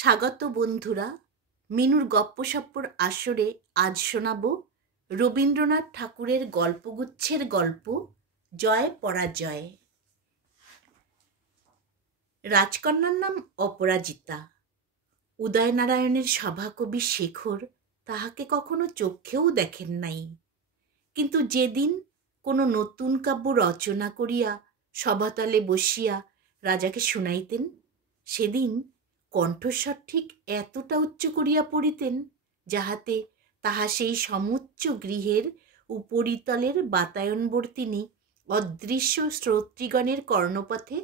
স্বাগত বন্ধুরা। মিনুর গপ্পসপ্পর আসরে আজ শোনাব রবীন্দ্রনাথ ঠাকুরের গল্পগুচ্ছের গল্প জয় পরাজয়। রাজকন্যার নাম অপরাজিতা। উদয়নারায়ণের সভাকবি শেখর তাহাকে কখনো চক্ষেও দেখেন নাই, কিন্তু যেদিন কোনো নতুন কাব্য রচনা করিয়া সভাতলে বসিয়া রাজাকে শুনাইতেন, সেদিন কণ্ঠস্বর ঠিক এতটা উচ্চ করিয়া পড়িতেন যাহাতে তাহা সেই সমুচ্চ গৃহের উপরিতলের বাতায়নবর্তিনী অদৃশ্য শ্রোতৃগণের কর্ণপথে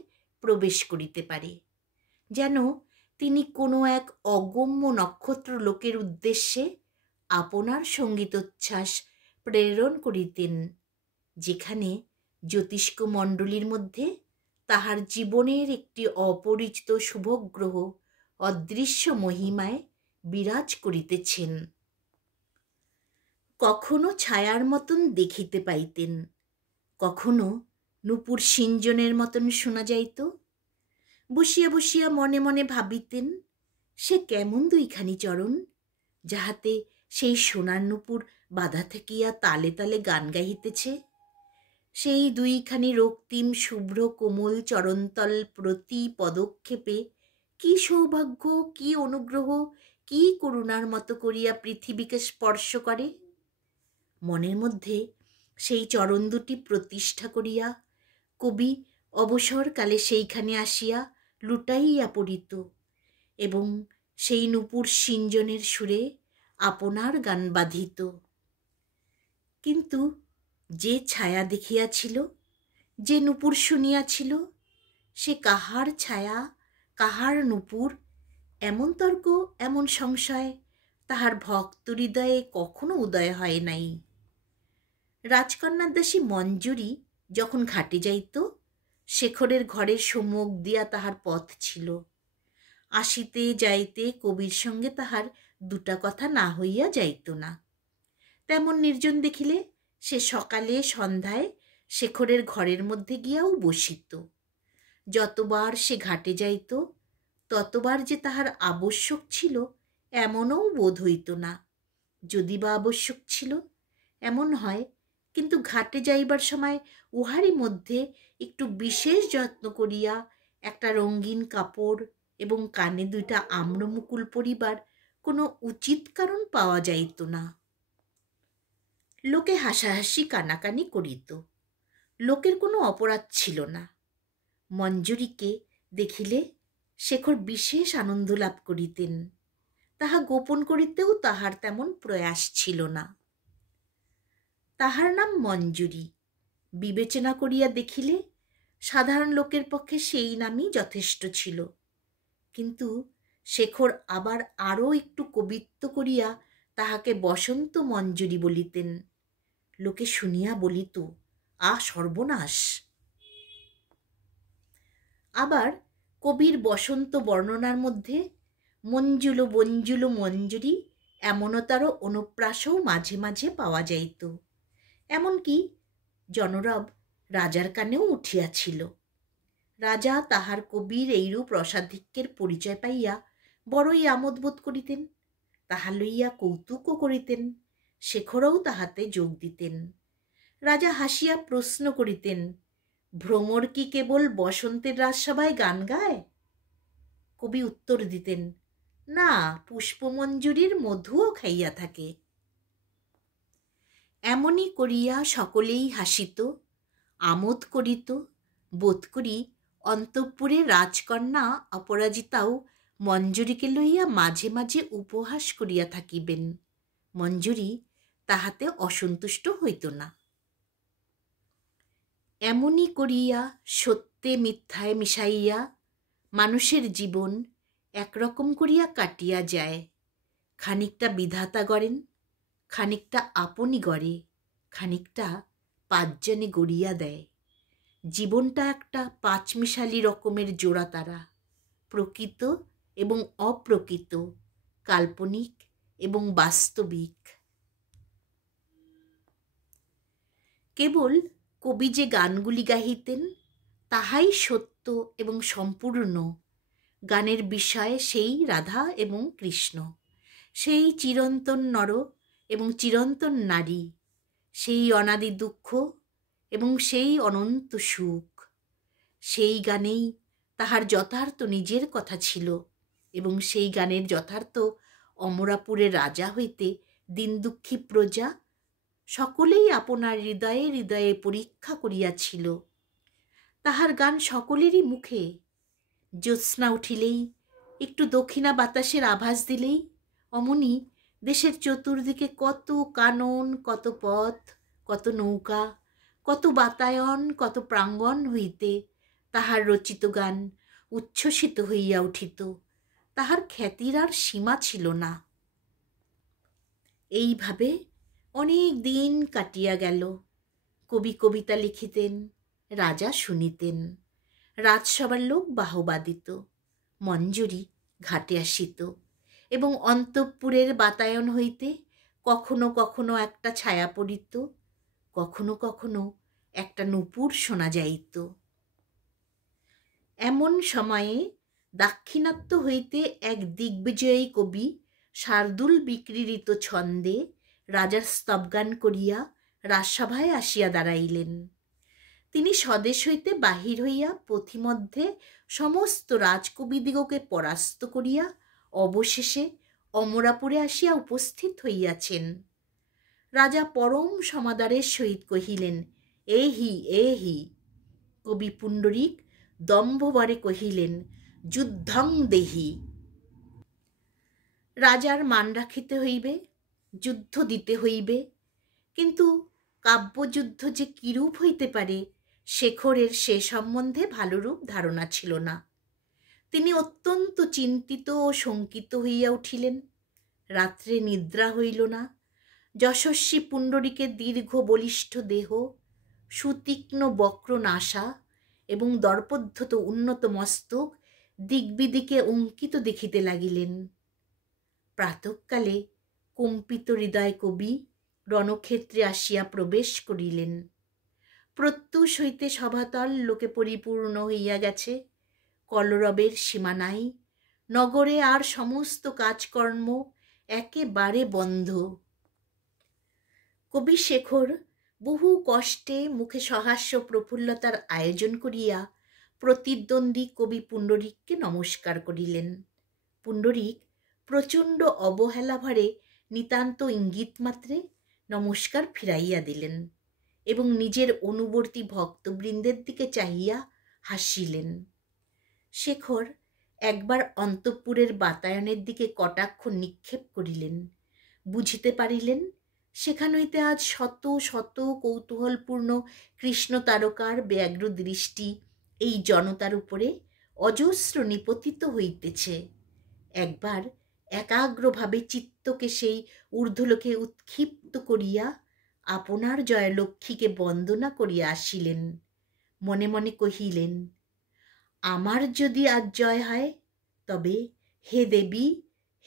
প্রবেশ করিতে পারে, যেন তিনি কোনো এক অগম্য নক্ষত্র লোকের উদ্দেশ্যে আপনার সঙ্গীতোচ্ছ্বাস প্রেরণ করিতেন, যেখানে জ্যোতিষ্ক মণ্ডলীর মধ্যে তাহার জীবনের একটি অপরিচিত শুভগ্রহ অদৃশ্য মহিমায় বিরাজ করিতেছেন। কখনো ছায়ার মতন দেখিতে পাইতেন, কখনো নূপুর সিঞ্জনের মতন শোনা যাইত। বসিয়া বসিয়া মনে মনে ভাবিতেন, সে কেমন দুইখানি চরণ, যাহাতে সেই সোনার নূপুর বাধা থাকিয়া তালে তালে গান গাহিতেছে। সেই দুইখানি রক্তিম শুভ্র কোমল চরণতল প্রতি পদক্ষেপে কি সৌভাগ্য, কি অনুগ্রহ, কি করুণার মতো করিয়া পৃথিবীকে স্পর্শ করে। মনের মধ্যে সেই চরণ দুটি প্রতিষ্ঠা করিয়া কবি অবসরকালে সেইখানে আসিয়া লুটাইয়া পড়িত এবং সেই নূপুর সিঞ্জনের সুরে আপনার গান বাঁধিত। কিন্তু যে ছায়া দেখিয়াছিল, যে নূপুর শুনিয়াছিল, সে কাহার ছায়া, কাহার নূপুর, এমন তর্ক, এমন সংশয় তাহার ভক্ত হৃদয়ে কখনো উদয় হয় নাই। রাজকন্যার দাসী মঞ্জুরি যখন ঘাটে যাইত, শেখরের ঘরের সম্মুখ দিয়া তাহার পথ ছিল। আসিতে যাইতে কবির সঙ্গে তাহার দুটা কথা না হইয়া যাইত না। তেমন নির্জন দেখিলে সে সকালে সন্ধ্যায় শেখরের ঘরের মধ্যে গিয়াও বসিত। যতবার সে ঘাটে যাইত, ততবার যে তাহার আবশ্যক ছিল এমনও বোধ হইত না। যদি বা আবশ্যক ছিল, এমন হয়, কিন্তু ঘাটে যাইবার সময় উহারই মধ্যে একটু বিশেষ যত্ন করিয়া একটা রঙিন কাপড় এবং কানে দুইটা আম্রমুকুল পরিবার কোনো উচিত কারণ পাওয়া যাইত না। লোকে হাসাহাসি কানাকানি করিত, লোকের কোনো অপরাধ ছিল না। মঞ্জুরিকে দেখিলে শেখর বিশেষ আনন্দ লাভ করিতেন, তাহা গোপন করিতেও তাহার তেমন প্রয়াস ছিল না। তাহার নাম মঞ্জুরি। বিবেচনা করিয়া দেখিলে সাধারণ লোকের পক্ষে সেই নামই যথেষ্ট ছিল, কিন্তু শেখর আবার আরও একটু কবিত্ব করিয়া তাহাকে বসন্ত মঞ্জুরি বলিতেন। লোকে শুনিয়া বলিত, সর্বনাশ। আবার কবির বসন্ত বর্ণনার মধ্যে মঞ্জুলো বঞ্জুলো মঞ্জুরি এমনতার অনুপ্রাসও মাঝে মাঝে পাওয়া যাইত। এমনকি জনরব রাজার কানেও উঠিয়াছিল। রাজা তাহার কবির এইরূপ রসাধিক্যের পরিচয় পাইয়া বড়ই আমোদ বোধ করিতেন, তাহা লইয়া কৌতুকও করিতেন। শেখরও তাহাতে যোগ দিতেন। রাজা হাসিয়া প্রশ্ন করিতেন, ভ্রমর কি কেবল বসন্তের রাজসভায় গান গায়? কবি উত্তর দিতেন, না, পুষ্পমঞ্জুরির মধুও খাইয়া থাকে। এমনি করিয়া সকলেই হাসিত, আমোদ করিত। বোধ করি অন্তঃপুরে রাজকন্যা অপরাজিতাও মঞ্জুরিকে লইয়া মাঝে মাঝে উপহাস করিয়া থাকিবেন। মঞ্জুরি তাহাতে অসন্তুষ্ট হইত না। এমনি করিয়া সত্যে মিথ্যায় মিশাইয়া মানুষের জীবন একরকম করিয়া কাটিয়া যায়। খানিকটা বিধাতা গড়েন, খানিকটা আপনি গড়ে, খানিকটা পাঁচজনে গড়িয়া দেয়। জীবনটা একটা পাঁচমিশালি রকমের জোড়া তারা, প্রকৃত এবং অপ্রকৃত, কাল্পনিক এবং বাস্তবিক। কেবল কবি যে গানগুলি গাহিতেন তাহাই সত্য এবং সম্পূর্ণ। গানের বিষয় সেই রাধা এবং কৃষ্ণ, সেই চিরন্তন নর এবং চিরন্তন নারী, সেই অনাদি দুঃখ এবং সেই অনন্ত সুখ। সেই গানেই তাহার যথার্থ নিজের কথা ছিল, এবং সেই গানের যথার্থ অমরাপুরের রাজা হইতে দীনদুঃখী প্রজা সকলেই আপনার হৃদয়ে হৃদয়ে পরীক্ষা করিয়াছিল। তাহার গান সকলেরই মুখে। জ্যোৎস্না উঠিলেই, একটু দক্ষিণা বাতাসের আভাস দিলেই অমনি দেশের চতুর্দিকে কত কানন, কত পথ, কত নৌকা, কত বাতায়ন, কত প্রাঙ্গণ হইতে তাহার রচিত গান উচ্ছ্বসিত হইয়া উঠিত। তাহার খ্যাতির আর সীমা ছিল না। এইভাবে অনেক দিন কাটিয়া গেল। কবি কবিতা লিখিতেন, রাজা শুনিতেন, রাজসভার লোক বাহবা দিত, মঞ্জরি ঘাটে আসিত, এবং অন্তঃপুরের বাতায়ন হইতে কখনো কখনো একটা ছায়া পড়িত, কখনো কখনো একটা নূপুর শোনা যাইত। এমন সময়ে দাক্ষিণাত্য হইতে এক দিগ্বিজয়ী কবি শার্দুল বিক্রীড়িত ছন্দে রাজার স্তবগান করিয়া রাজসভায় আসিয়া দাঁড়াইলেন। তিনি স্বদেশ হইতে বাহির হইয়া পথিমধ্যে সমস্ত রাজকবিদিগকে পরাস্ত করিয়া অবশেষে অমরাপুরে আসিয়া উপস্থিত হইয়াছেন। রাজা পরম সমাদরের সহিত কহিলেন, এহি এহি। কবি পুণ্ডরীক দম্ভবরে কহিলেন, যুদ্ধং দেহি। রাজার মান রাখিতে হইবে, যুদ্ধ দিতে হইবে, কিন্তু কাব্যযুদ্ধ যে কিরূপ হইতে পারে শেখরের সে সম্বন্ধে ভালোরূপ ধারণা ছিল না। তিনি অত্যন্ত চিন্তিত ও শঙ্কিত হইয়া উঠিলেন। রাত্রে নিদ্রা হইল না। যশস্বী পুণ্ডরীকের দীর্ঘ বলিষ্ঠ দেহ, সুতীক্ষ্ণ বক্র নাসা এবং দর্পোদ্ধত উন্নত মস্তক দিগ্বিদিকে অঙ্কিত দেখিতে লাগিলেন। প্রাতঃকালে কম্পিত হৃদয় কবি রণক্ষেত্রে আসিয়া প্রবেশ করিলেন। প্রত্যুষ হইতে সভাতল লোকে পরিপূর্ণ হইয়া গেছে। কলরবের সীমা নাই। নগরে আর সমস্ত কাজকর্ম একেবারে বন্ধ। কবি শেখর বহু কষ্টে মুখে সহাস্য প্রফুল্লতার আয়োজন করিয়া প্রতিদ্বন্দ্বী কবি পুণ্ডরীককে নমস্কার করিলেন। পুণ্ডরীক প্রচণ্ড অবহেলাভরে নিতান্ত ইঙ্গিত মাত্রে নমস্কার ফিরাইয়া দিলেন এবং নিজের অনুবর্তী ভক্তবৃন্দের দিকে চাহিয়া হাসিলেন। শেখর একবার অন্তঃপুরের বাতায়নের দিকে কটাক্ষ নিক্ষেপ করিলেন। বুঝিতে পারিলেন সেখান হইতে আজ শত শত কৌতূহলপূর্ণ কৃষ্ণ তারকার ব্যগ্র দৃষ্টি এই জনতার উপরে অজস্র নিপতিত হইতেছে। একবার একাগ্রভাবে চিত্তকে সেই ঊর্ধ্বলোকে উৎক্ষিপ্ত করিয়া আপনার জয়লক্ষ্মীকে বন্দনা করিয়া আসিলেন। মনে মনে কহিলেন, আমার যদি আজ জয় হয়, তবে হে দেবী,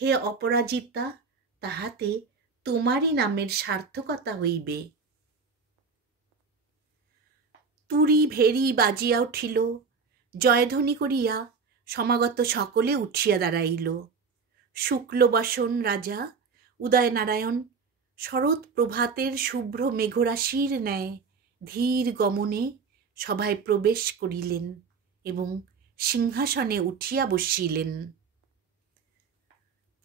হে অপরাজিতা, তাহাতে তোমারই নামের সার্থকতা হইবে। তুরি ভেরি বাজিয়া উঠিল। জয়ধ্বনি করিয়া সমাগত সকলে উঠিয়া দাঁড়াইল। শুক্লবসন রাজা উদয়নারায়ণ শরৎ প্রভাতের শুভ্র মেঘরাশির ন্যায় ধীর গমনে সভায় প্রবেশ করিলেন এবং সিংহাসনে উঠিয়া বসিলেন।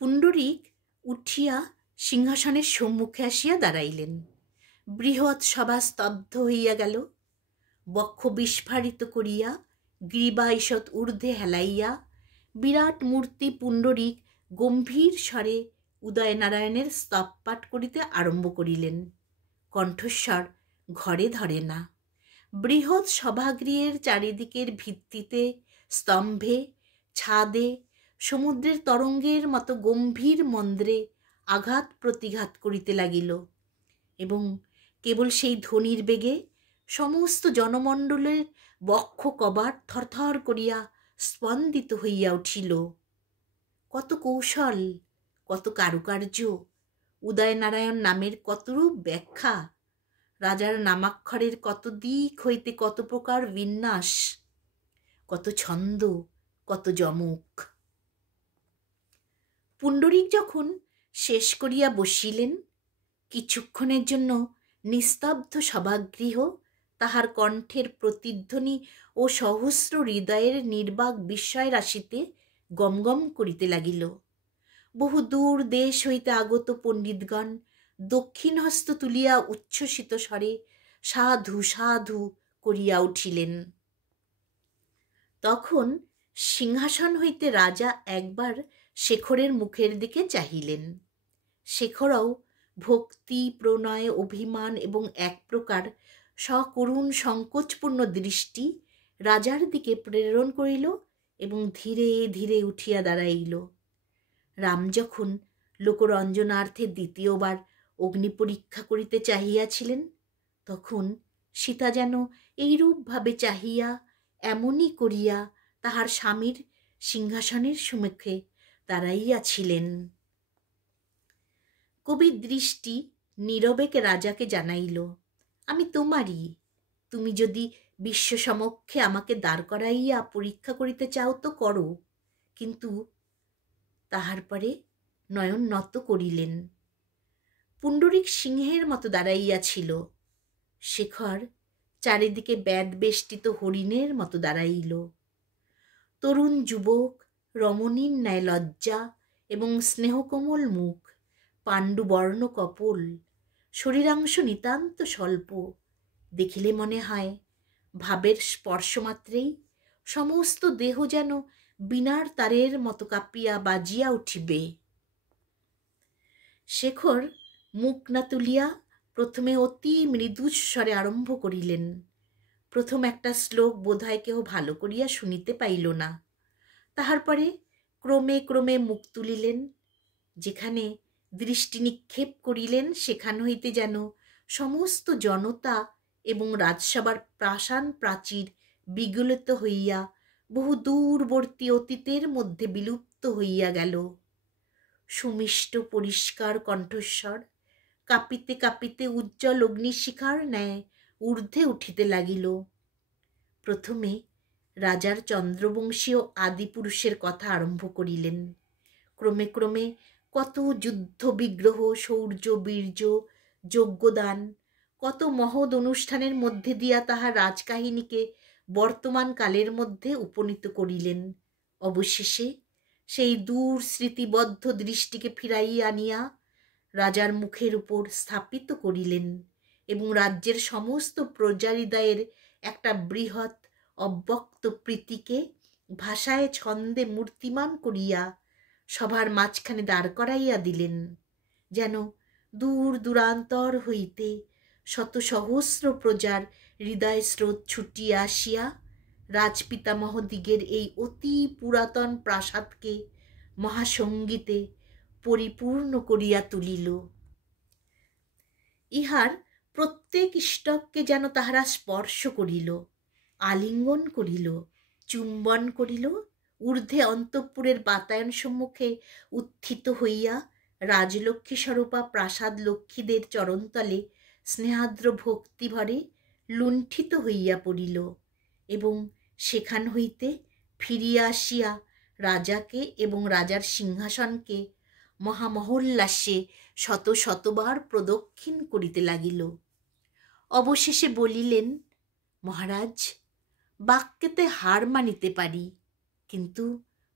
পুণ্ডরীক উঠিয়া সিংহাসনের সম্মুখে আসিয়া দাঁড়াইলেন। বৃহৎ সভা স্তব্ধ হইয়া গেল। বক্ষ বিস্ফারিত করিয়া গ্রীবা ঈষৎ ঊর্ধ্বে হেলাইয়া বিরাট মূর্তি পুণ্ডরীক গম্ভীর স্বরে উদয়নারায়ণের স্তব পাঠ করিতে আরম্ভ করিলেন। কণ্ঠস্বর ঘরে ধরে না। বৃহৎ সভাগৃহের চারিদিকের ভিত্তিতে, স্তম্ভে, ছাদে সমুদ্রের তরঙ্গের মতো গম্ভীর মন্দ্রে আঘাত প্রতিঘাত করিতে লাগিল এবং কেবল সেই ধ্বনির বেগে সমস্ত জনমণ্ডলের বক্ষ কবাট থরথর করিয়া স্পন্দিত হইয়া উঠিল। কত কৌশল, কত কারুকার্য, উদয়নারায়ণ নামের কতরূপ ব্যাখ্যা, রাজার নামাক্ষরের কত দিক হইতে কত প্রকার বিন্যাস, কত ছন্দ, কত যমক। পুণ্ডরীক যখন শেষ করিয়া বসিলেন, কিছুক্ষণের জন্য নিস্তব্ধ সভাগৃহ তাহার কণ্ঠের প্রতিধ্বনি ও সহস্র হৃদয়ের নির্বাক বিস্ময় রাশিতে গমগম করিতে লাগিল। বহু দূর দেশ হইতে আগত পণ্ডিতগণ দক্ষিণ হস্ত তুলিয়া উচ্ছ্বসিত স্বরে সাধু সাধু করিয়া উঠিলেন। তখন সিংহাসন হইতে রাজা একবার শেখরের মুখের দিকে চাহিলেন। শেখরও ভক্তি, প্রণয়, অভিমান এবং এক প্রকার সকরুণ সংকোচপূর্ণ দৃষ্টি রাজার দিকে প্রেরণ করিল এবং ধীরে ধীরে উঠিয়া দাঁড়াইল। রাম যখন লোকরঞ্জনার্থে দ্বিতীয়বার অগ্নি পরীক্ষা করিতে চাহিয়াছিলেন, তখন সীতা যেন এইরূপভাবে চাহিয়া এমনই করিয়া তাহার স্বামীর সিংহাসনের সম্মুখে দাঁড়াইয়াছিলেন। কবির দৃষ্টি নীরবেকে রাজাকে জানাইল, আমি তোমারই, তুমি যদি বিশ্ব সমক্ষে আমাকে দাঁড় করাইয়া পরীক্ষা করিতে চাও তো করো। কিন্তু তাহার পরে নয়ন নত করিলেন। পুণ্ডরীক সিংহের মতো দাঁড়াইয়াছিল, শেখর চারিদিকে বেষ্টিত হরিণের মতো দাঁড়াইল। তরুণ যুবক, রমণীর ন্যায় লজ্জা এবং স্নেহকোমল মুখ, পাণ্ডুবর্ণ কপোল, শরীরাংশ নিতান্ত স্বল্প। দেখিলে মনে হয় ভাবের স্পর্শমাত্রেই সমস্ত দেহ যেন বীণার তারের মতো কাঁপিয়া বাজিয়া উঠিবে। শেখর মুখ না তুলিয়া প্রথমে অতি মৃদুস্বরে আরম্ভ করিলেন। প্রথম একটা শ্লোক বোধহয় কেহ ভালো করিয়া শুনিতে পাইল না। তাহার পরে ক্রমে ক্রমে মুখ তুলিলেন। যেখানে দৃষ্টি নিক্ষেপ করিলেন সেখান হইতে যেন সমস্ত জনতা এবং রাজসভার প্রাসান প্রাচীর বিগলিত হইয়া বহু দূরবর্তী অতীতের মধ্যে বিলুপ্ত হইয়া গেল। সুমিষ্ট পরিষ্কার কণ্ঠস্বর কাঁপিতে কাঁপিতে উজ্জ্বল অগ্নিশিখার ন্যায় ঊর্ধ্বে উঠিতে লাগিল। প্রথমে রাজার চন্দ্রবংশীয় আদিপুরুষের কথা আরম্ভ করিলেন। ক্রমে ক্রমে কত যুদ্ধ বিগ্রহ, শৌর্য, বীর্য, যজ্ঞদান, কত মহৎ অনুষ্ঠানের মধ্যে দিয়া তাহার রাজকাহিনীকে বর্তমান কালের মধ্যে উপনীত করিলেন। অবশেষে সেই দূর স্মৃতিবদ্ধ দৃষ্টিকে ফিরাইয়া আনিয়া রাজার মুখের উপর স্থাপিত করিলেন এবং রাজ্যের সমস্ত প্রজাহৃদয়ের একটা বৃহৎ অব্যক্ত প্রীতিকে ভাষায় ছন্দে মূর্তিমান করিয়া সভার মাঝখানে দাঁড় করাইয়া দিলেন। যেন দূর দূরান্তর হইতে শত সহস্র প্রজার হৃদয় স্রোত ছুটিয়া আসিয়া রাজপিতামহদিগের এই অতি পুরাতন প্রাসাদকে মহাসঙ্গীতে পরিপূর্ণ করিয়া তুলিল। ইহার প্রত্যেক ইষ্টককে যেন তাহারা স্পর্শ করিল, আলিঙ্গন করিল, চুম্বন করিল। ঊর্ধ্বে অন্তঃপুরের বাতায়ন সম্মুখে উত্থিত হইয়া রাজলক্ষ্মী স্বরূপা প্রাসাদ লক্ষ্মীদের চরণতলে স্নেহাদ্র ভক্তিভরে লুণ্ঠিত হইয়া পড়িল এবং সেখান হইতে ফিরিয়া আসিয়া রাজাকে এবং রাজার সিংহাসনকে মহামহোল্লাসে শত শতবার প্রদক্ষিণ করিতে লাগিল। অবশেষে বলিলেন, মহারাজ, বাক্যেতে হার মানিতে পারি, কিন্তু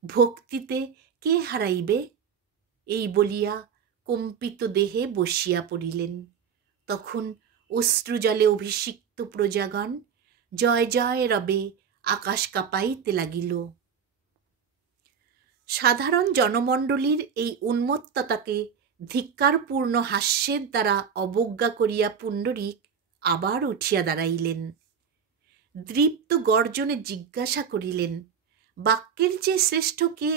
ভক্তিতে কে হারাইবে? এই বলিয়া কম্পিত দেহে বসিয়া পড়িলেন। তখন অশ্রুজলে অভিষিক্ত প্রজাগণ জয় জয় রবে আকাশ কাঁপাইতে লাগিল। সাধারণ জনমণ্ডলীর এই উন্মত্ততাকে ধিক্কারপূর্ণ হাস্যের দ্বারা অবজ্ঞা করিয়া পুণ্ডরীক আবার উঠিয়া দাঁড়াইলেন। দৃপ্ত গর্জনে জিজ্ঞাসা করিলেন, বাক্যের চেয়ে শ্রেষ্ঠ কে?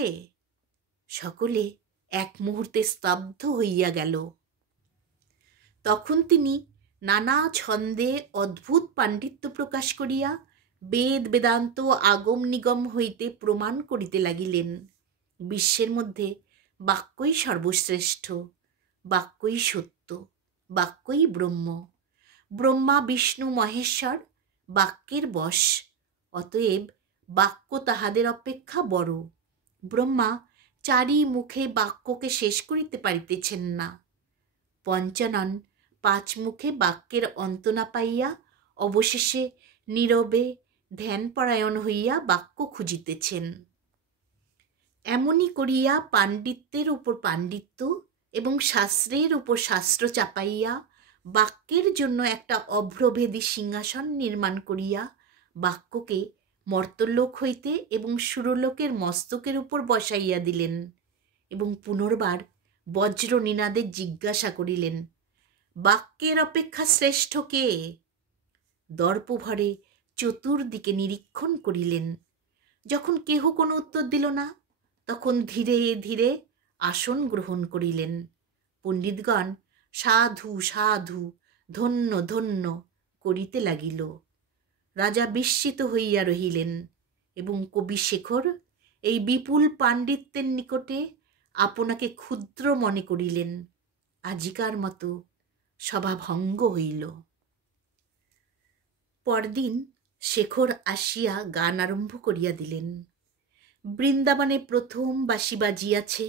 সকলে এক মুহূর্তে স্তব্ধ হইয়া গেল। তখন তিনি নানা ছন্দে অদ্ভুত পাণ্ডিত্য প্রকাশ করিয়া বেদ বেদান্ত আগম নিগম হইতে প্রমাণ করিতে লাগিলেন, বিশ্বের মধ্যে বাক্যই সর্বশ্রেষ্ঠ, বাক্যই সত্য, বাক্যই ব্রহ্ম। ব্রহ্মা বিষ্ণু মহেশ্বর বাক্যের বশ, অতএব বাক্য তাহাদের অপেক্ষা বড়। ব্রহ্মা চারি মুখে বাক্যকে শেষ করিতে পারিতেছেন না। পঞ্চানন পাঁচ মুখে বাক্যের অন্ত না পাইয়া অবশেষে নীরবে ধ্যানপরায়ণ হইয়া বাক্য খুঁজিতেছেন। এমনি করিয়া পাণ্ডিত্যের উপর পাণ্ডিত্য এবং শাস্ত্রের উপর শাস্ত্র চাপাইয়া বাক্যের জন্য একটা অভ্রভেদী সিংহাসন নির্মাণ করিয়া বাক্যকে মর্তলোক হইতে এবং সুরলোকের মস্তকের উপর বসাইয়া দিলেন এবং পুনর্বার বজ্র নিনাদে জিজ্ঞাসা করিলেন, বাক্যের অপেক্ষা শ্রেষ্ঠ কে? দর্পভরে চতুর্দিকে নিরীক্ষণ করিলেন। যখন কেহ কোনো উত্তর দিল না, তখন ধীরে ধীরে আসন গ্রহণ করিলেন। পণ্ডিতগণ সাধু সাধু, ধন্য ধন্য করিতে লাগিল। রাজা বিস্মিত হইয়া রহিলেন এবং কবি শেখর এই বিপুল পাণ্ডিত্যের নিকটে আপনাকে ক্ষুদ্র মনে করিলেন। আজিকার মতো সভা ভঙ্গ হইল। পরদিন শেখর আসিয়া গান আরম্ভ করিয়া দিলেন। বৃন্দাবনে প্রথম বাঁশি বাজিয়াছে,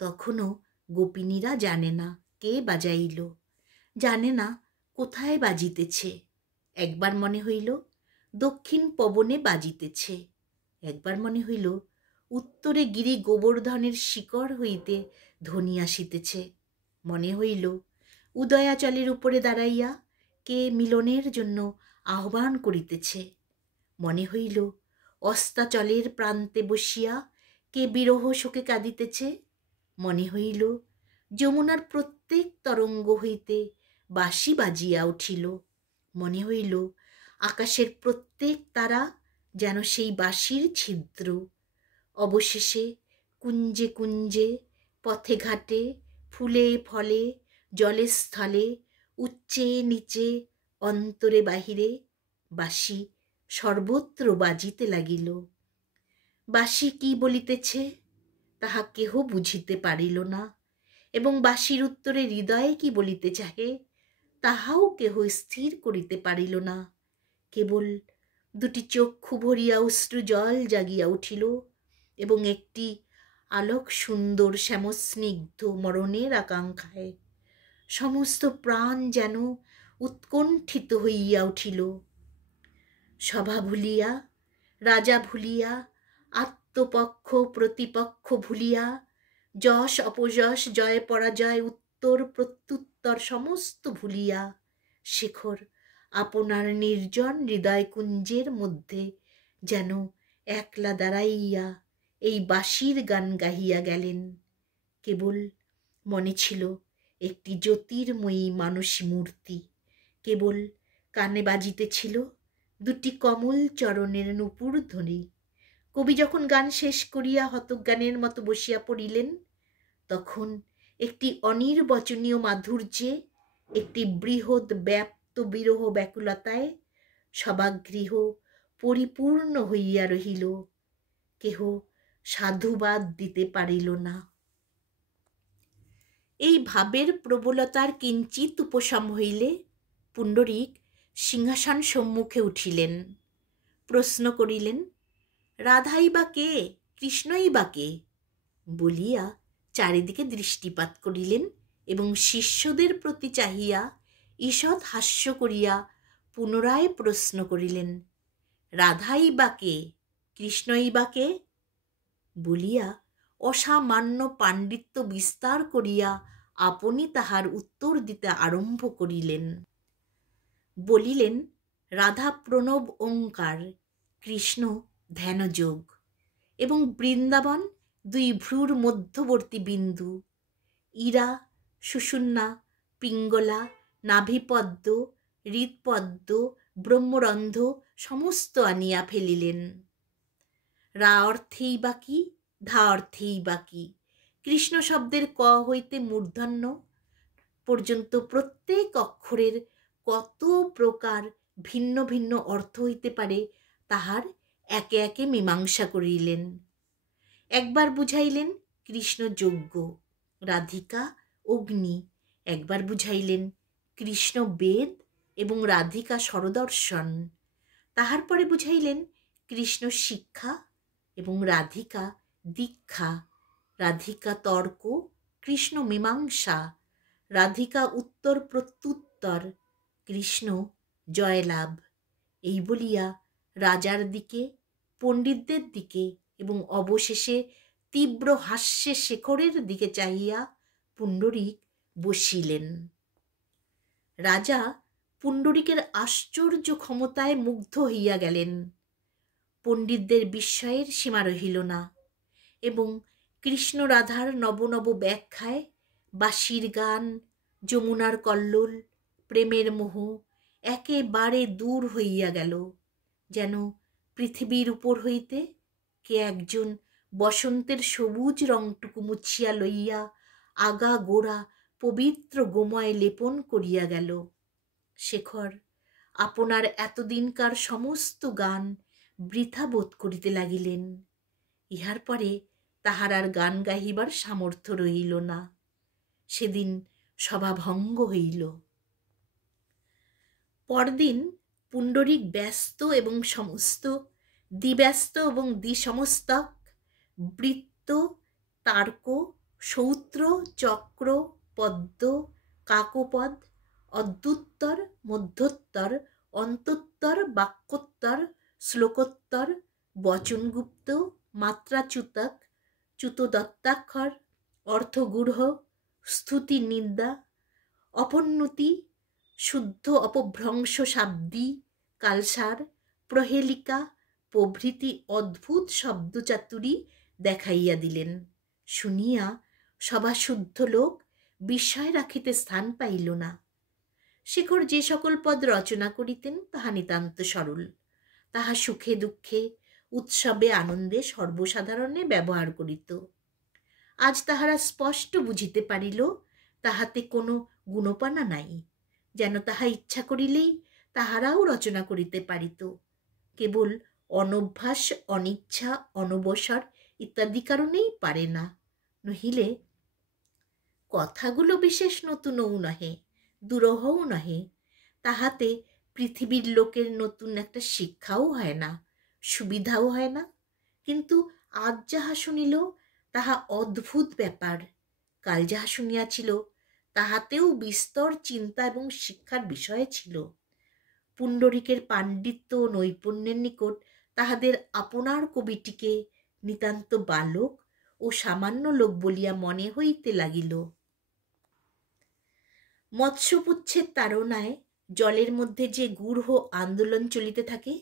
তখনও গোপিনীরা জানে না কে বাজাইল, জানে না কোথায় বাজিতেছে। একবার মনে হইল দক্ষিণ পবনে বাজিতেছে, একবার মনে হইল উত্তরে গিরি গোবর্ধনের শিকড় হইতে ধ্বনি আসিতেছে। মনে হইল উদয়াচলের উপরে দাঁড়াইয়া কে মিলনের জন্য আহ্বান করিতেছে। মনে হইল অস্তাচলের প্রান্তে বসিয়া কে বিরহ শোকে কাঁদিতেছে। মনে হইল যমুনার প্রত্যেক তরঙ্গ হইতে বাঁশি বাজিয়া উঠিল। মনে হইল আকাশের প্রত্যেক তারা যেন সেই বাঁশির ছিদ্র। অবশেষে কুঞ্জে কুঞ্জে, পথে ঘাটে, ফুলে ফলে, জলে স্থলে, উচ্চে নিচে, অন্তরে বাহিরে বাঁশি সর্বত্র বাজিতে লাগিল। বাঁশি কি বলিতেছে তাহা কেহ বুঝিতে পারিল না, এবং বাঁশির উত্তরে হৃদয়ে কি বলিতে চাহে তাহাও কেহ স্থির করিতে পারিল না। কেবল দুটি চক্ষু ভরিয়া অশ্রু জল জাগিয়া উঠিল এবং একটি আলোক সুন্দর শ্যামস্নিগ্ধ মরণের আকাঙ্ক্ষায় সমস্ত প্রাণ যেন উৎকণ্ঠিত হইয়া উঠিল। সভা ভুলিয়া, রাজা ভুলিয়া, আত্মপক্ষ প্রতিপক্ষ ভুলিয়া, যশ অপযশ, জয় পরাজয়, উত্তর প্রত্যুত্তর সমস্ত ভুলিয়া শেখর আপনার নির্জন হৃদয়কুঞ্জের মধ্যে যেন একলা দাঁড়াইয়া এই বাঁশির গান গাহিয়া গেলেন। কেবল মনে ছিল একটি জ্যোতির্ময়ী মানসী মূর্তি, কেবল কানে বাজিতেছিল দুটি কমল চরণের নূপুর ধ্বনি। কবি যখন গান শেষ করিয়া হতজ্ঞানের মতো বসিয়া পড়িলেন, তখন একটি অনির্বচনীয় মাধুর্যে, একটি বৃহৎ ব্যাপ্ত বিরহ ব্যাকুলতায় সভাগৃহ পরিপূর্ণ হইয়া রহিল। কেহ সাধুবাদ দিতে পারিল না। এই ভাবের প্রবলতার কিঞ্চিত উপশম হইলে পুণ্ডরীক সিংহাসন সম্মুখে উঠিলেন। প্রশ্ন করিলেন, রাধাই বা কে, কৃষ্ণই বা কে? বলিয়া চারিদিকে দৃষ্টিপাত করিলেন এবং শিষ্যদের প্রতি চাহিয়া ঈষৎ হাস্য করিয়া পুনরায় প্রশ্ন করিলেন, রাধাই বা কে, কৃষ্ণই বা কে? বলিয়া অসামান্য পাণ্ডিত্য বিস্তার করিয়া আপনি তাহার উত্তর দিতে আরম্ভ করিলেন। বলিলেন, রাধা প্রণব ওঙ্কার, কৃষ্ণ ধ্যানযোগ, এবং বৃন্দাবন দুই ভ্রুর মধ্যবর্তী বিন্দু। ইরা, সুষুম্না, পিঙ্গলা, নাভিপদ্ম, হৃৎপদ্ম, ব্রহ্মরন্ধ্র সমস্ত আনিয়া ফেলিলেন। রা অর্থেই বাকি, ধা অর্থেই বাকি। কৃষ্ণ শব্দের ক হইতে মূর্ধন্য পর্যন্ত প্রত্যেক অক্ষরের কত প্রকার ভিন্ন ভিন্ন অর্থ হইতে পারে তাহার একে একে মীমাংসা করিলেন। একবার বুঝাইলেন কৃষ্ণ যজ্ঞ, রাধিকা অগ্নি। একবার বুঝাইলেন কৃষ্ণ বেদ এবং রাধিকা স্বরদর্শন। তাহার পরে বুঝাইলেন কৃষ্ণ শিক্ষা এবং রাধিকা দীক্ষা, রাধিকা তর্ক, কৃষ্ণ মীমাংসা, রাধিকা উত্তর প্রত্যুত্তর, কৃষ্ণ জয়লাভ। এই বলিয়া রাজার দিকে, পণ্ডিতদের দিকে এবং অবশেষে তীব্র হাস্যে শেখরের দিকে চাহিয়া পুণ্ডরীক বসিলেন। রাজা পুণ্ডরীকের আশ্চর্য ক্ষমতায় মুগ্ধ হইয়া গেলেন। পণ্ডিতদের বিস্ময়ের সীমা রহিল না এবং কৃষ্ণ রাধার নব নব ব্যাখ্যায় বাঁশির গান, যমুনার কল্লোল, প্রেমের মোহ একেবারে দূর হইয়া গেল। যেন পৃথিবীর উপর হইতে কে একজন বসন্তের সবুজ রংটুকু মুছিয়া লইয়া আগা গোড়া পবিত্র গোময় লেপন করিয়া গেল। শেখর আপনার এতদিনকার সমস্ত গান বৃথা বোধ করিতে লাগিলেন। ইহার পরে তাহার আর গান গাহিবার সামর্থ্য রহিল না। সেদিন সভা ভঙ্গ হইল। পরদিন পুণ্ডরীক ব্যস্ত এবং সমস্ত দ্বিব্যস্ত এবং দ্বিসমস্তক, বৃত্ত, তার্ক, সৌত্র, চক্র, পদ্ম, কাকপদ, অদ্যুত্তর, মধ্যোত্তর, অন্তোত্তর, বাক্যোত্তর, শ্লোকোত্তর, বচনগুপ্ত, মাত্রাচ্যুতক, চ্যুতদত্তাক্ষর, অর্থগূঢ়, স্তুতি নিন্দা, অপন্নতি, শুদ্ধ অপভ্রংশ শাব্দী, কালসার, প্রহেলিকা প্রভৃতি অদ্ভুত শব্দচাতুরী দেখাইয়া দিলেন। শুনিয়া সভাশুদ্ধ লোক বিস্ময় রাখিতে স্থান পাইল না। শেখর যে সকল পদ রচনা করিতেন তাহা নিতান্ত সরল। তাহা সুখে দুঃখে উৎসবে আনন্দে সর্বসাধারণে ব্যবহার করিত। আজ তাহারা স্পষ্ট বুঝিতে পারিল তাহাতে কোনো গুণপানা নাই, যেন তাহা ইচ্ছা করিলেই তাহারাও রচনা করিতে পারিত। কেবল অনভ্যাস, অনিচ্ছা, অনবসর ইত্যাদি কারণেই পারে না। নহিলে কথাগুলো বিশেষ নতুনও নহে, দুরূহও নহে। তাহাতে পৃথিবীর লোকের নতুন একটা শিক্ষাও হয় না, সুবিধাও হয় না। কিন্তু আজ যাহা শুনিল তাহা অদ্ভুত ব্যাপার। কাল যাহা শুনিয়াছিল তাহাতেও বিস্তর চিন্তা এবং শিক্ষার বিষয় ছিল। পুণ্ডরীকের পাণ্ডিত্য ও নৈপুণ্যের নিকট তাহাদের আপনার কবিটিকে নিতান্ত বালক ও সামান্য লোক বলিয়া মনে হইতে লাগিল। মৎস্যপুচ্ছের তাড়নায় জলের মধ্যে যে গূঢ় আন্দোলন চলিতে থাকে,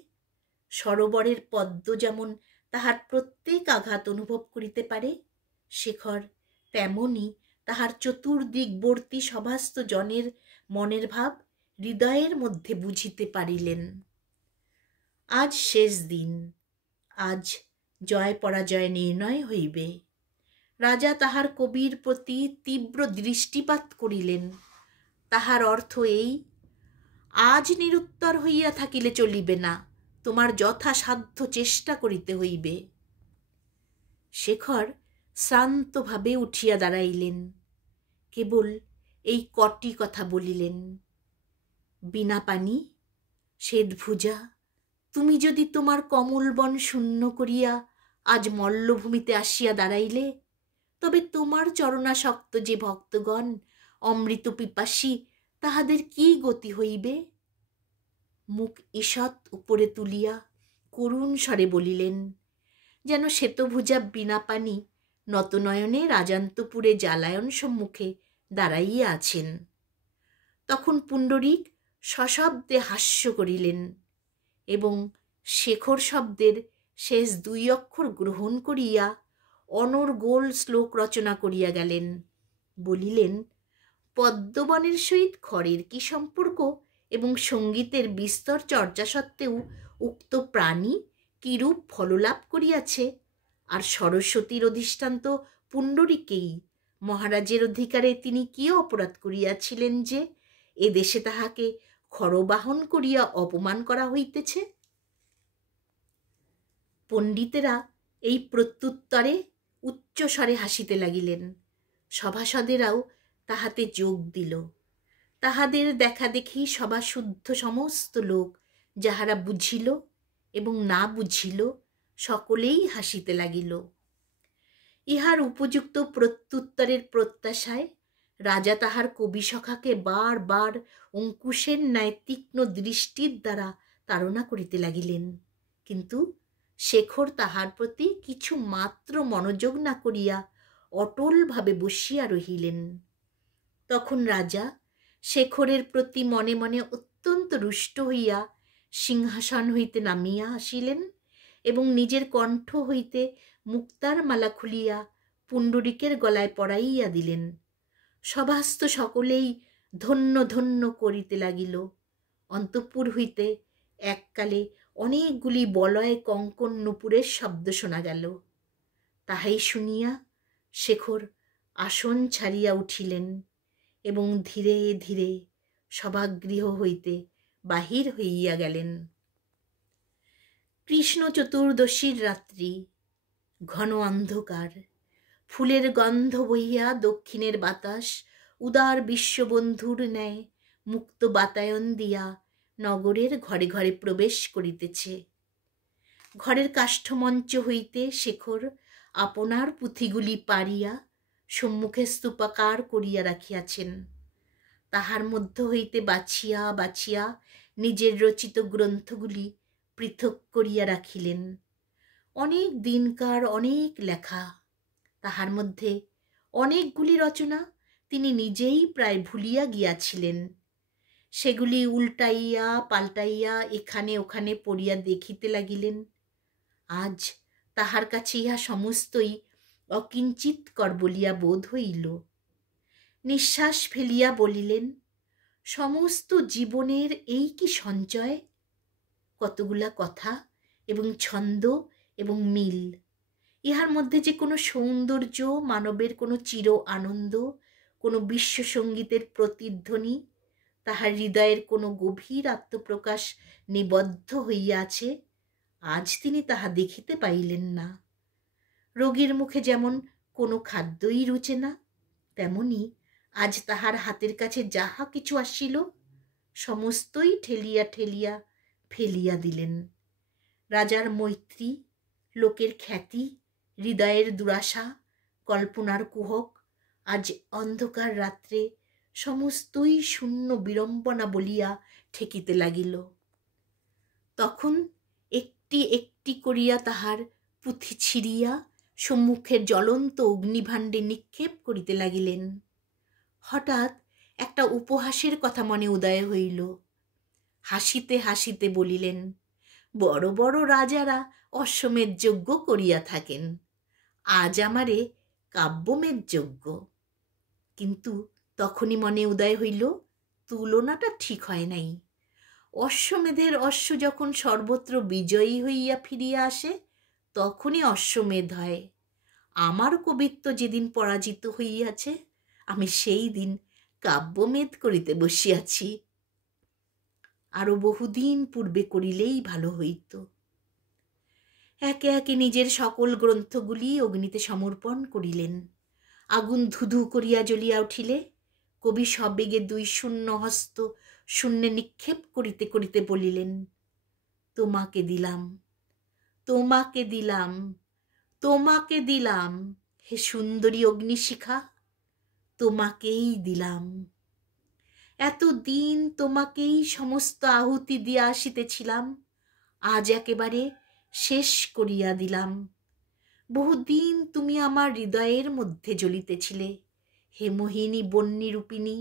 সরোবরের পদ্ম যেমন তাহার প্রত্যেক আঘাত অনুভব করিতে পারে, শেখর তেমনি তাহার চতুর্দিকবর্তী সভাস্থ জনের মনের ভাব হৃদয়ের মধ্যে বুঝিতে পারিলেন। আজ শেষ দিন, আজ জয় পরাজয় নির্ণয় হইবে। রাজা তাহার কবির প্রতি তীব্র দৃষ্টিপাত করিলেন। তাহার অর্থ এই, আজ নিরুত্তর হইয়া থাকিলে চলিবে না, তোমার যথাসাধ্য চেষ্টা করিতে হইবে। শেখর শ্রান্তভাবে উঠিয়া দাঁড়াইলেন। কেবল এই কটি কথা বলিলেন, বীণাপাণি, শ্বেতভুজা, তুমি যদি তোমার কমলবন শূন্য করিয়া আজ মল্লভূমিতে আসিয়া দাঁড়াইলে, তবে তোমার চরণাসক্ত যে ভক্তগণ অমৃত পিপাসী, তাহাদের কি গতি হইবে? মুখ ঈষৎ উপরে তুলিয়া করুণ স্বরে বলিলেন, যেন শ্বেতভুজা বীণাপাণি নতনয়নে রাজান্তপুরে জালায়ন সম্মুখে দাঁড়াইয়া আছেন। তখন পুণ্ডরীক সশব্দে হাস্য করিলেন এবং শেখর শব্দের শেষ দুই অক্ষর গ্রহণ করিয়া অনর্গল শ্লোক রচনা করিয়া গেলেন। বলিলেন, পদ্মবনের সহিত খড়ের কি সম্পর্ক এবং সঙ্গীতের বিস্তর চর্চা সত্ত্বেও উক্ত প্রাণী কিরূপ ফললাভ করিয়াছে, আর সরস্বতীর অধিষ্ঠান্ত পুণ্ডরীকেই মহারাজের অধিকারে তিনি কি অপরাধ করিয়াছিলেন যে এদেশে তাহাকে খড়বাহন করিয়া অপমান করা হইতেছে। পণ্ডিতেরা এই প্রত্যুত্তরে উচ্চস্বরে হাসিতে লাগিলেন। সভাসদেরাও তাহাতে যোগ দিল। তাহাদের দেখা দেখি সভাশুদ্ধ সমস্ত লোক যাহারা বুঝিল এবং না বুঝিল, সকলেই হাসিতে লাগিল। ইহার উপযুক্ত প্রত্যুত্তরের প্রত্যাশায় রাজা তাহার কবিসখাকে বার বার অঙ্কুশের ন্যায় তীক্ষ্ণ দৃষ্টির দ্বারা তাড়না করিতে লাগিলেন, কিন্তু শেখর তাহার প্রতি কিছু মাত্র মনোযোগ না করিয়া অটলভাবে বসিয়া রহিলেন। তখন রাজা শেখরের প্রতি মনে মনে অত্যন্ত রুষ্ট হইয়া সিংহাসন হইতে নামিয়া আসিলেন এবং নিজের কণ্ঠ হইতে মুক্তার মালা খুলিয়া পুণ্ডরীকের গলায় পরাইয়া দিলেন। সভাস্থ সকলেই ধন্য ধন্য করিতে লাগিল। অন্তঃপুর হইতে এককালে অনেকগুলি বলয় কঙ্কণ নূপুরের শব্দ শোনা গেল। তাহাই শুনিয়া শেখর আসন ছাড়িয়া উঠিলেন এবং ধীরে ধীরে সভাগৃহ হইতে বাহির হইয়া গেলেন। কৃষ্ণ চতুর্দশীর রাত্রি, ঘন অন্ধকার, ফুলের গন্ধ বহিয়া দক্ষিণের বাতাস উদার বিশ্ববন্ধুর ন্যায় মুক্ত বাতায়ন দিয়া নগরের ঘরে ঘরে প্রবেশ করিতেছে। ঘরের কাষ্ঠমঞ্চ হইতে শেখর আপনার পুঁথিগুলি পাড়িয়া সম্মুখে স্তূপাকার করিয়া রাখিয়াছেন। তাহার মধ্য হইতে বাছিয়া বাছিয়া নিজের রচিত গ্রন্থগুলি পৃথক করিয়া রাখিলেন। অনেক দিনকার অনেক লেখা, তাহার মধ্যে অনেকগুলি রচনা তিনি নিজেই প্রায় ভুলিয়া গিয়াছিলেন। সেগুলি উল্টাইয়া পাল্টাইয়া এখানে ওখানে পড়িয়া দেখিতে লাগিলেন। আজ তাহার কাছে ইহা সমস্তই অকিঞ্চিৎকর বলিয়া বোধ হইল। নিঃশ্বাস ফেলিয়া বলিলেন, সমস্ত জীবনের এই কি সঞ্চয়! কতগুলা কথা এবং ছন্দ এবং মিল, ইহার মধ্যে যে কোনো সৌন্দর্য, মানবের কোনো চির আনন্দ, কোনো বিশ্বসঙ্গীতের প্রতিধ্বনি, তাহার হৃদয়ের কোনো গভীর আত্মপ্রকাশ নিবদ্ধ হইয়া আছে, আজ তিনি তাহা দেখিতে পাইলেন না। রোগীর মুখে যেমন কোনো খাদ্যই রুচে না, তেমনি আজ তাহার হাতের কাছে যাহা কিছু আসিল সমস্তই ঠেলিয়া ঠেলিয়া ফেলিয়া দিলেন। রাজার মৈত্রী, লোকের খ্যাতি, হৃদয়ের দুরাশা, কল্পনার কুহক, আজ অন্ধকার রাত্রে সমস্তই শূন্য বিড়ম্বনা বলিয়া ঠেকিতে লাগিল। তখন একটি একটি করিয়া তাহার পুঁথি ছিঁড়িয়া সম্মুখের জ্বলন্ত অগ্নিভাণ্ডে নিক্ষেপ করিতে লাগিলেন। হঠাৎ একটা উপহাসের কথা মনে উদয় হইল। হাসিতে হাসিতে বলিলেন, বড় বড় রাজারা অশ্বমেধ যজ্ঞ করিয়া থাকেন, আজ আমারে কাব্যমেধ যজ্ঞ। কিন্তু তখনই মনে উদয় হইল, তুলনাটা ঠিক হয় নাই। অশ্বমেধের অশ্ব যখন সর্বত্র বিজয়ী হইয়া ফিরিয়া আসে, তখনই অশ্বমেধ হয়। আমার কবিত্ব যেদিন পরাজিত হইয়াছে, আমি সেই দিন কাব্যমেধ করিতে বসিয়াছি। আরো বহুদিন পূর্বে করিলেই ভালো হইত। একে একে নিজের সকল গ্রন্থগুলি অগ্নিতে সমর্পণ করিলেন। আগুন ধুধু করিয়া জ্বলিয়া উঠিলে কবি সবেগে দুই শূন্য হস্ত শূন্যে নিক্ষেপ করিতে করিতে বলিলেন, তোমাকে দিলাম, তোমাকে দিলাম, তোমাকে দিলাম, হে সুন্দরী অগ্নিশিখা, তোমাকেই দিলাম। এতদিন তোমাকেই সমস্ত আহুতি দিয়া আসিতেছিলাম, আজ একেবারে শেষ করিয়া দিলাম। বহুদিন তুমি আমার হৃদয়ের মধ্যে জ্বলিতেছিলে, হে মোহিনী বন্যী রূপিণী।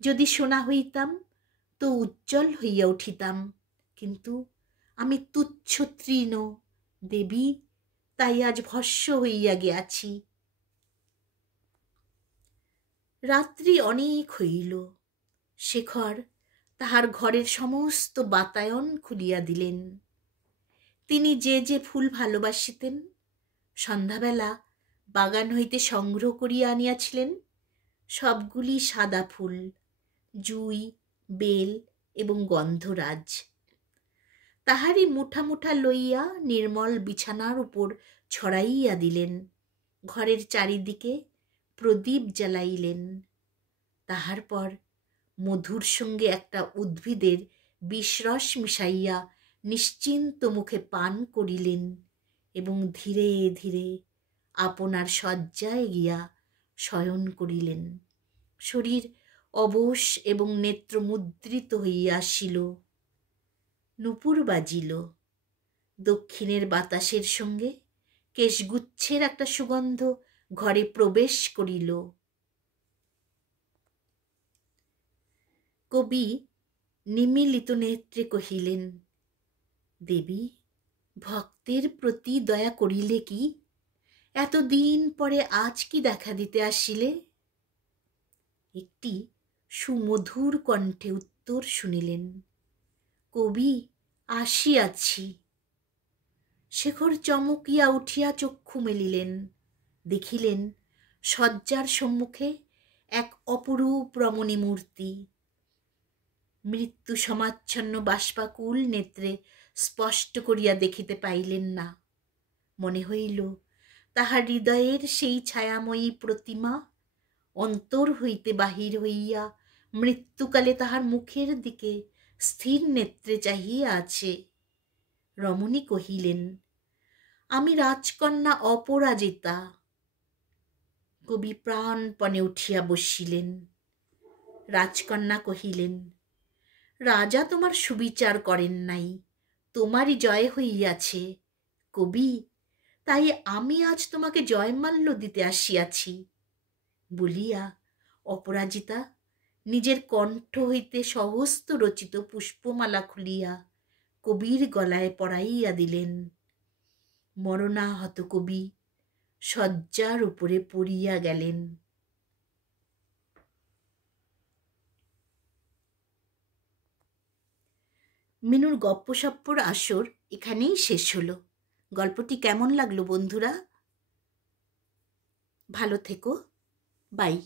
যদি সোনা হইতাম তো উজ্জ্বল হইয়া উঠিতাম, কিন্তু আমি তুচ্ছ তৃণ দেবী, তাই আজ ভস্ম হইয়া গিয়াছি। রাত্রি অনেক হইল। শেখর তাহার ঘরের সমস্ত বাতায়ন খুলিয়া দিলেন। তিনি যে যে ফুল ভালোবাসিতেন সন্ধ্যাবেলা বাগান হইতে সংগ্রহ করিয়া আনিয়াছিলেন, সবগুলি সাদা ফুল, জুই, বেল এবং গন্ধরাজ। তাহারই মুঠা মুঠা লইয়া নির্মল বিছানার উপর ছড়াইয়া দিলেন। ঘরের চারিদিকে প্রদীপ জ্বালাইলেন। তাহার পর মধুর সঙ্গে একটা উদ্ভিদের বিষরস মিশাইয়া নিশ্চিন্ত মুখে পান করিলেন এবং ধীরে ধীরে আপনার শয্যায় গিয়া শয়ন করিলেন। শরীর অবশ এবং নেত্রমুদ্রিত হইয়া আসিল। নূপুর বাজিল। দক্ষিণের বাতাসের সঙ্গে কেশগুচ্ছের একটা সুগন্ধ ঘরে প্রবেশ করিল। কবি নিমীলিত নেত্রে কহিলেন, দেবী, ভক্তের প্রতি দয়া করিলে কি? এতদিন পরে আজ কি দেখা দিতে আসিলে? একটি সুমধুর কণ্ঠে উত্তর শুনিলেন, কবি, আসিয়াছি। শেখর চমকিয়া উঠিয়া চক্ষু মেলিলেন। দেখিলেন শয্যার সম্মুখে এক অপরূপ রমণী মূর্তি। মৃত্যু সমাচ্ছন্ন বাষ্পাকুল নেত্রে স্পষ্ট করিয়া দেখিতে পাইলেন না। মনে হইল তাহার হৃদয়ের সেই ছায়াময়ী প্রতিমা অন্তর হইতে বাহির হইয়া মৃত্যুকালে তাহার মুখের দিকে স্থির নেত্রে চাহিয়া আছে। রমণী কহিলেন, আমি রাজকন্যা অপরাজিতা। কবি প্রাণপণে উঠিয়া বসিলেন। রাজকন্যা কহিলেন, রাজা তোমার সুবিচার করেন নাই, তোমারই জয় হইয়াছে। কবি, তাই আমি আজ তোমাকে জয়মাল্য দিতে আসিয়াছি। বলিয়া অপরাজিতা নিজের কণ্ঠ হইতে সহস্ত রচিত পুষ্পমালা খুলিয়া কবির গলায় পরাইয়া দিলেন। মরণাহত কবি শয্যার উপরে পড়িয়া গেলেন। মিনুর গপ্পসপ্পর আসর এখানেই শেষ হলো। গল্পটি কেমন লাগলো বন্ধুরা? ভালো থেকো। বাই।